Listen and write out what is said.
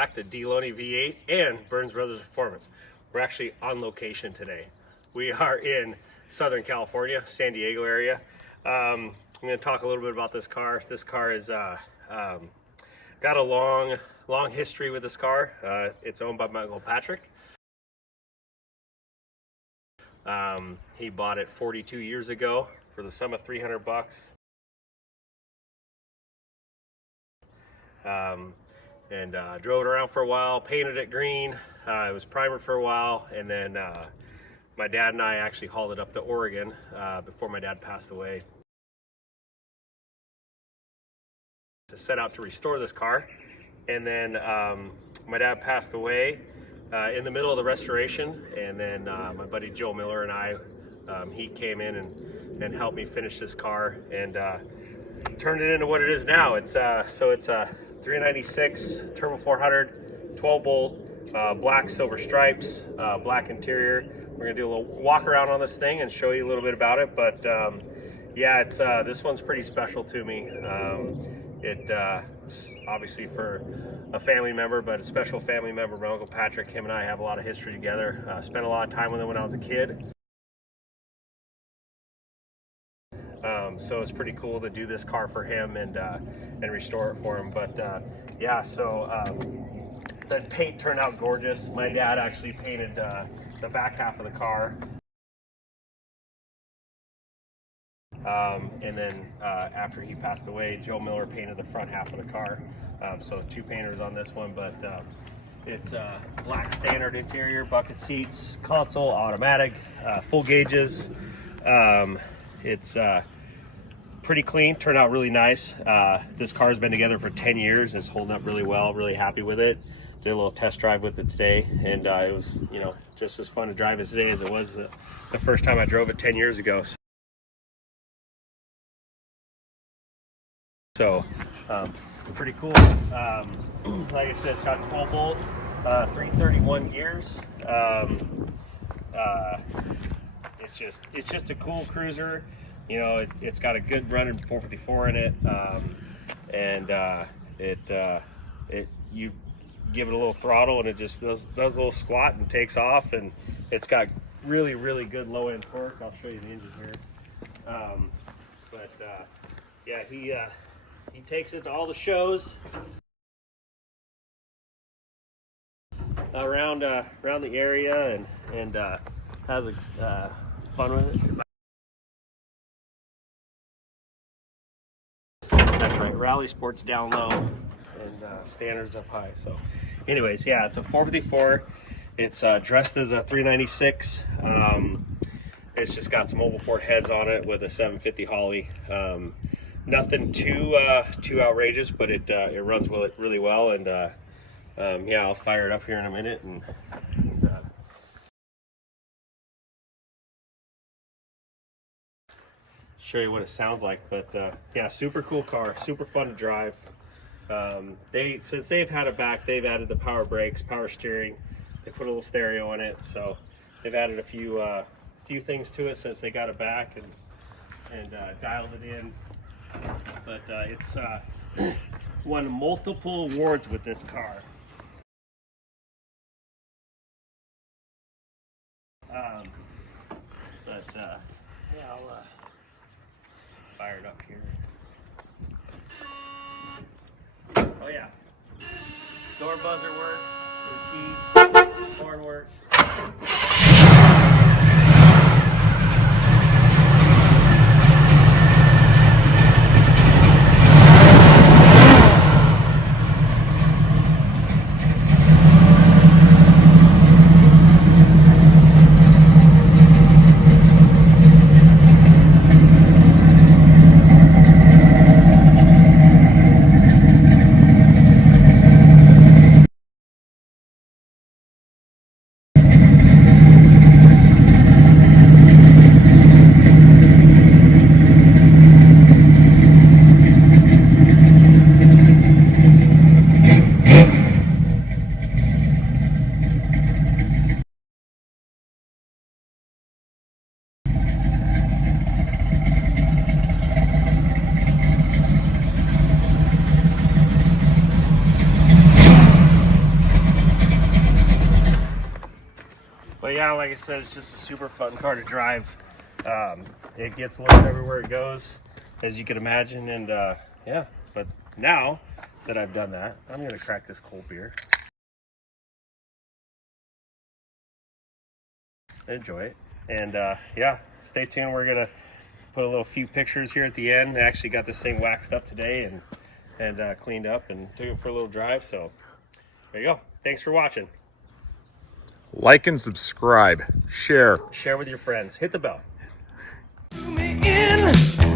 back to D. Loney V8 and Burns Brothers Performance. We're actually on location today. We are in Southern California, San Diego area. I'm going to talk a little bit about this car. This car is got a long history with this car. It's owned by my Uncle Patrick. He bought it 42 years ago for the sum of $300. And drove it around for a while, painted it green. It was primered for a while, and then my dad and I actually hauled it up to Oregon before my dad passed away to set out to restore this car. And then my dad passed away in the middle of the restoration, and then my buddy Joe Miller and I, he came in and helped me finish this car and turned it into what it is now. It's a 396 Turbo 400, 12 bolt, black silver stripes, black interior. We're gonna do a little walk around on this thing and show you a little bit about it. But yeah, it's this one's pretty special to me. It obviously for a family member, but a special family member, my Uncle Patrick. Him and I have a lot of history together. Spent a lot of time with him when I was a kid. So it's pretty cool to do this car for him and restore it for him. But yeah, so the paint turned out gorgeous. My dad actually painted the back half of the car. And then after he passed away, Joe Miller painted the front half of the car. So two painters on this one, but it's black standard interior, bucket seats, console, automatic, full gauges. It's pretty clean, turned out really nice. This car's been together for 10 years. It's holding up really well, really happy with it. Did a little test drive with it today, and it was, you know, just as fun to drive it today as it was the first time I drove it 10 years ago. So pretty cool. Like I said, it's got 12 bolt, 331 gears. It's just a cool cruiser. You know, it's got a good running 454 in it, and you give it a little throttle and it just does a little squat and takes off, and it's got really good low end torque. I'll show you the engine here. Yeah, he takes it to all the shows around the area and has fun with it. That's right, Rally Sport's down low and Standard's up high. So anyways, yeah, it's a 454. It's dressed as a 396. It's just got some oval port heads on it with a 750 Holley. Nothing too outrageous, but it runs really well. And yeah, I'll fire it up here in a minute and show you what it sounds like. But yeah, super cool car, super fun to drive. Since they've had it back, they've added the power brakes, power steering. They put a little stereo in it, so they've added a few things to it since they got it back and dialed it in. But it's won multiple awards with this car. Yeah, I'll fire it up here. Oh yeah, door buzzer works, the key, horn works. yeah, like I said, it's just a super fun car to drive. It gets lit everywhere it goes, as you can imagine. And yeah, but now that I've done that, I'm gonna crack this cold beer. Enjoy it. And yeah, stay tuned. We're gonna put a few pictures here at the end. I actually got this thing waxed up today and cleaned up and took it for a little drive. So there you go. Thanks for watching. Like and subscribe. Share. Share with your friends. Hit the bell. Me in.